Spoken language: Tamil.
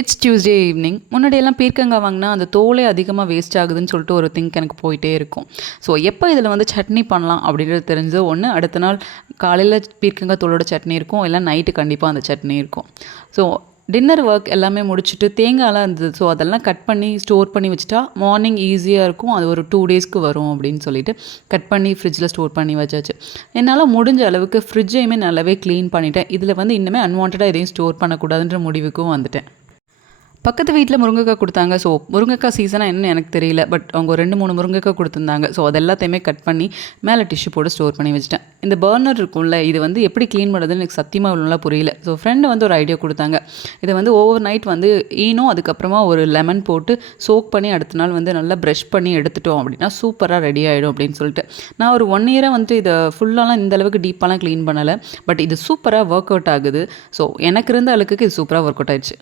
It's Tuesday evening. முன்னாடியெல்லாம் பீர்க்கங்காய் வாங்கினா அந்த தோலே அதிகமாக வேஸ்ட் ஆகுதுன்னு சொல்லிட்டு ஒரு திங்க் எனக்கு போயிட்டே இருக்கும். ஸோ எப்போ இதில் வந்து சட்னி பண்ணலாம் அப்படின்றது தெரிஞ்சது ஒன்று. அடுத்த நாள் காலையில் பீர்க்கங்காய் தோலோட சட்னி இருக்கும், இல்லை நைட்டு கண்டிப்பாக அந்த சட்னி இருக்கும். ஸோ டின்னர் ஒர்க் எல்லாமே முடிச்சுட்டு தேங்காய்லாம் இருந்தது. ஸோ அதெல்லாம் கட் பண்ணி ஸ்டோர் பண்ணி வச்சுட்டா மார்னிங் ஈஸியாக இருக்கும். அது ஒரு 2 டேஸ்க்கு வரும் அப்படின்னு சொல்லிட்டு கட் பண்ணி ஃப்ரிட்ஜில் ஸ்டோர் பண்ணி வச்சாச்சு. என்னால் முடிஞ்ச அளவுக்கு ஃப்ரிட்ஜையுமே நல்லாவே க்ளீன் பண்ணிட்டேன். இதில் வந்து இன்னுமே அன்வான்டாக எதையும் ஸ்டோர் பண்ணக்கூடாதுன்ற முடிவுக்கும் வந்துட்டேன். பக்கத்து வீட்டில் முருங்கைக்காய் கொடுத்தாங்க. ஸோ முருங்கைக்காய் சீசனாக என்னன்னு எனக்கு தெரியல. பட் அவங்க 2-3 முருங்கைக்காய் கொடுத்துருந்தாங்க. ஸோ அது எல்லாத்தையுமே கட் பண்ணி மேலே டிஷ்யூ போட்டு ஸ்டோர் பண்ணி வச்சுட்டேன். இந்த பர்னர் இருக்கும்ல, இது வந்து எப்படி க்ளீன் பண்ணுறதுன்னு எனக்கு சத்தியமாக இவ்வளோ புரியல. ஸோ ஃப்ரெண்டு வந்து ஒரு ஐடியா கொடுத்தாங்க. இதை வந்து ஓவர் நைட் வந்து ஈனும் அதுக்கப்புறமா ஒரு லெமன் போட்டு சோக் பண்ணி அடுத்த நாள் வந்து நல்லா ப்ரஷ் பண்ணி எடுத்துட்டோம் அப்படின்னா சூப்பராக ரெடி ஆகிடும் அப்படின்னு சொல்லிட்டு. நான் ஒரு 1 இயராக வந்து இதை ஃபுல்லாலாம் இந்த அளவுக்கு டீப்பாலாம் க்ளீன் பண்ணலை. பட் இது சூப்பராக ஒர்க் அவுட் ஆகுது. ஸோ எனக்கு இருந்த அளவுக்கு இது சூப்பராக ஒர்க் அவுட் ஆயிடுச்சு.